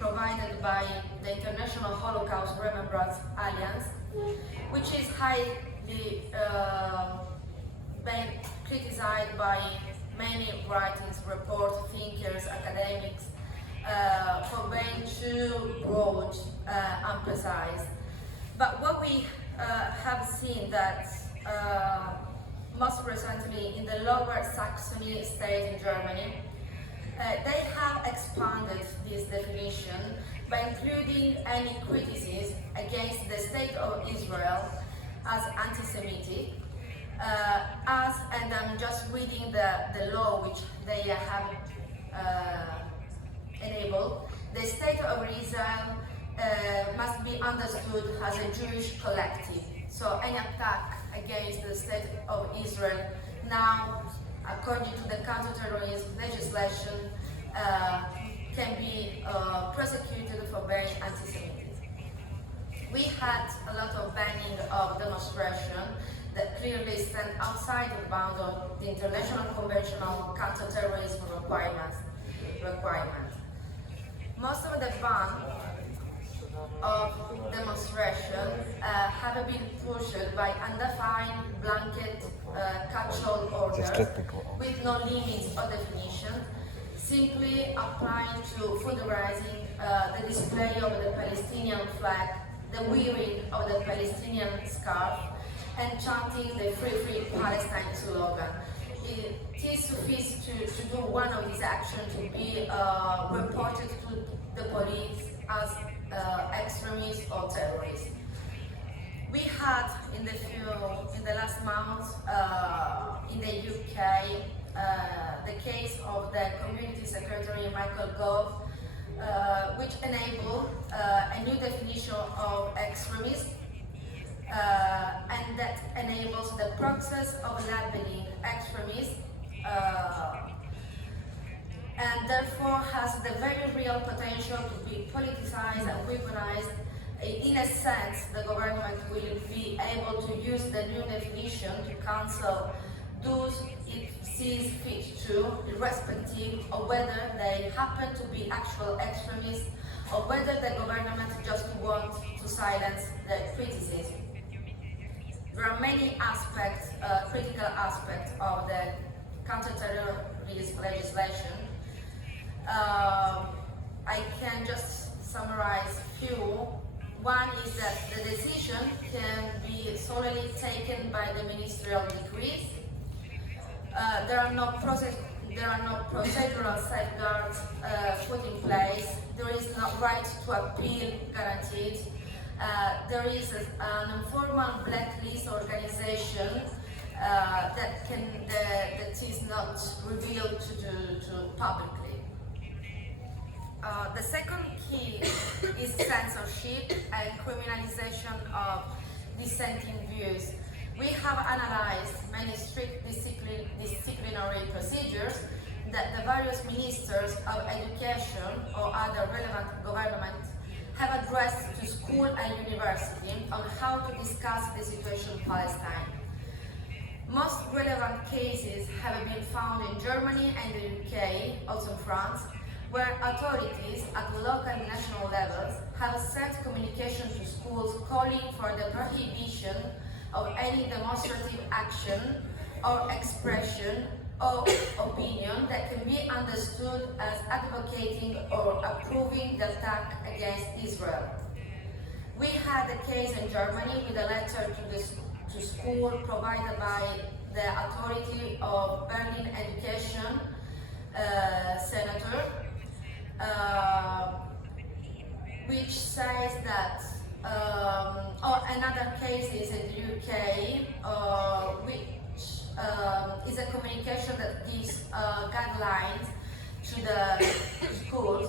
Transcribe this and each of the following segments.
provided by the International Holocaust Remembrance Alliance, which is highly been criticized by many writers, reports, thinkers, academics, for being too broad and precise. But what we have seen that most recently in the Lower Saxony state in Germany, they have expanded this definition by including any criticism against the state of Israel as anti-Semitic, and I'm just reading the law which they have enabled. The state of Israel must be understood as a Jewish collective. So any attack against the state of Israel now, according to the counter-terrorism legislation, can be prosecuted for being anti-Semitic. We had a lot of banning of demonstration that clearly stand outside the bound of the International Convention on Counter-Terrorism requirement. Most of the ban of demonstration have been pushed by undefined blanket catch-all orders with no limits or definition, simply applying to fundraising the display of the Palestinian flag, the wearing of the Palestinian scarf, and chanting the Free Palestine slogan. It is sufficient to do one of these actions to be reported to the police as extremists or terrorists. We had in the last month in the UK the case of the Community Secretary Michael Gove, which enabled a new definition of extremism, and that enables the process of labeling extremists, and therefore has the very real potential to be politicized and weaponized. In a sense, the government will be able to use the new definition to cancel those it sees fit to, irrespective of whether they happen to be actual extremists or whether the government just wants to silence the criticism. There are many aspects, critical aspects of the counter-terrorism legislation. I can just summarize few. One is that the decision can be solely taken by the ministerial decrees. There are no procedural safeguards put in place. There is no right to appeal guaranteed. There is an informal blacklist organization that is not revealed to publicly. The second key is censorship and criminalization of dissenting views. We have analyzed many strict disciplinary procedures that the various ministers of education or other relevant governments have addressed to school and university on how to discuss the situation in Palestine. Most relevant cases have been found in Germany and the UK, also in France, where authorities at local and national levels have sent communication to schools calling for the prohibition of any demonstrative action or expression or opinion that can be understood as advocating or approving the attack against Israel. We had a case in Germany with a letter to school provided by the authority of Berlin Education Senator, which says that, another case is in the UK, which is a communication that gives guidelines to the schools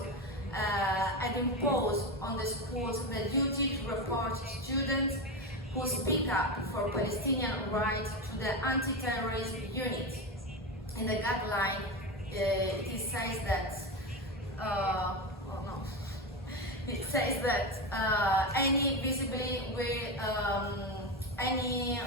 and impose on the schools the duty to report students who speak up for Palestinian rights to the anti-terrorism unit. In the guideline, it says that it says that any visibly any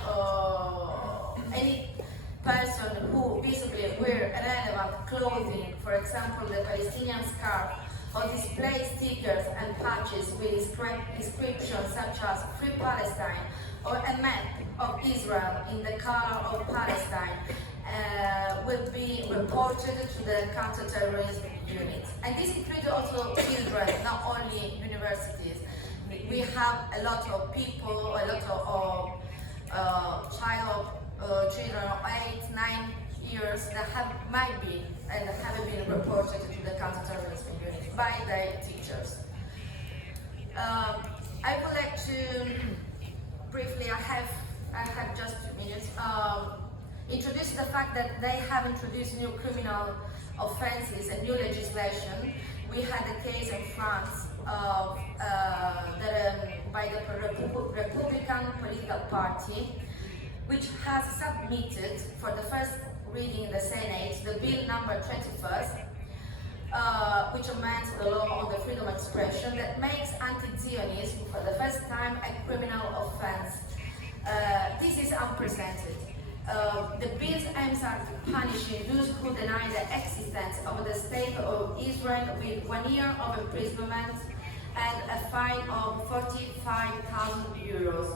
person who visibly wear relevant clothing, for example the Palestinian scarf or display stickers and patches with inscriptions such as Free Palestine or a map of Israel in the color of Palestine will be reported to the counter-terrorism unit. And this includes also children, not only universities. We have a lot of people, a lot of children of 8, 9 years that might be and haven't been reported to the counter-terrorism unit by their teachers. I would like to briefly, I have just 2 minutes, introduce the fact that they have introduced new criminal offenses and new legislation. We had a case in France by the Republican political party, which has submitted for the first reading in the Senate the bill number 21st, which amends the law on the freedom of expression that makes anti-Zionism for the first time a criminal offense. This is unprecedented. The bill aims at punishing those who deny the existence of the State of Israel with 1 year of imprisonment and a fine of 45,000 euros.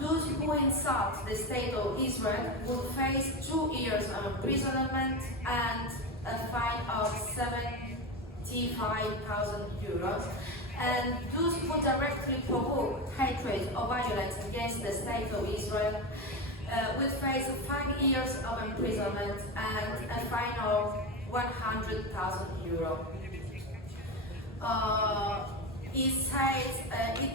Those who insult the State of Israel will face 2 years of imprisonment and a fine of 75,000 euros. And those who directly provoke hatred or violence against the State of Israel will face 5 years of imprisonment and a fine of 100,000 euros.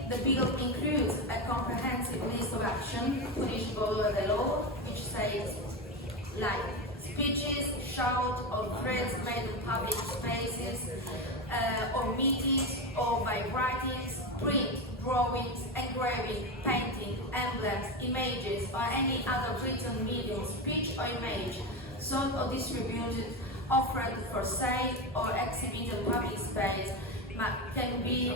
The bill includes a comprehensive list of actions punishable by the law, which says like speeches, shout, or threats made in public spaces, or meetings, or by writings, print, drawings, engraving, painting, emblems, images, or any other written medium, speech or image, sold or distributed, offered for sale, or exhibited in public space, can be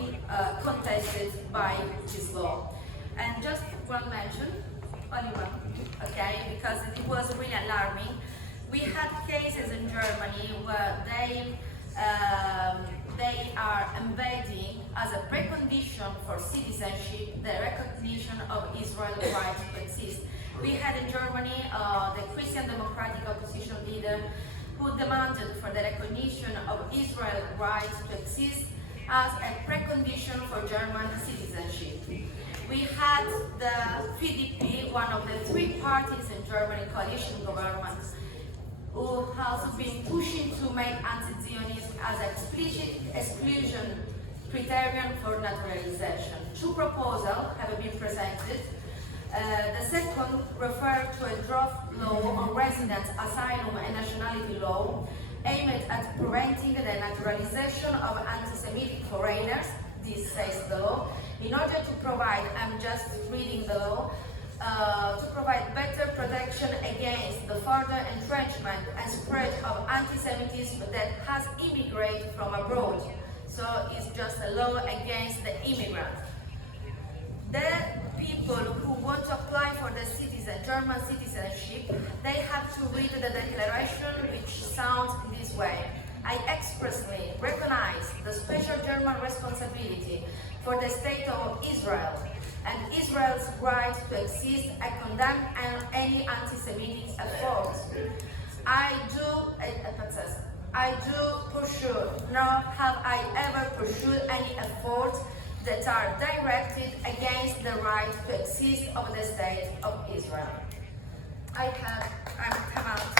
contested by this law. And just one mention, only one, okay, because it was really alarming. We had cases in Germany where they are embedding as a precondition for citizenship the recognition of Israel's right to exist. We had in Germany the Christian Democratic opposition leader who demanded for the recognition of Israel's right to exist as a precondition for German citizenship. We had the FDP, one of the 3 parties in German coalition government, who has been pushing to make anti-Zionism as an explicit exclusion criterion for naturalization. 2 proposals have been presented. The second referred to a draft law on residence, asylum and nationality law aimed at preventing the naturalization of anti-Semitic foreigners, this says the law, in order to provide, I'm just reading the law, to provide better protection against the further entrenchment and spread of anti-Semitism that has immigrated from abroad. So it's just a law against the immigrants. The people who want to apply for the German citizenship, they have to read the declaration, which sounds this way. I expressly recognize the special German responsibility for the State of Israel and Israel's right to exist. I condemn any anti-Semitic effort. I do pursue, nor have I ever pursued any efforts that are directed against the right to exist of the State of Israel. I'm come out.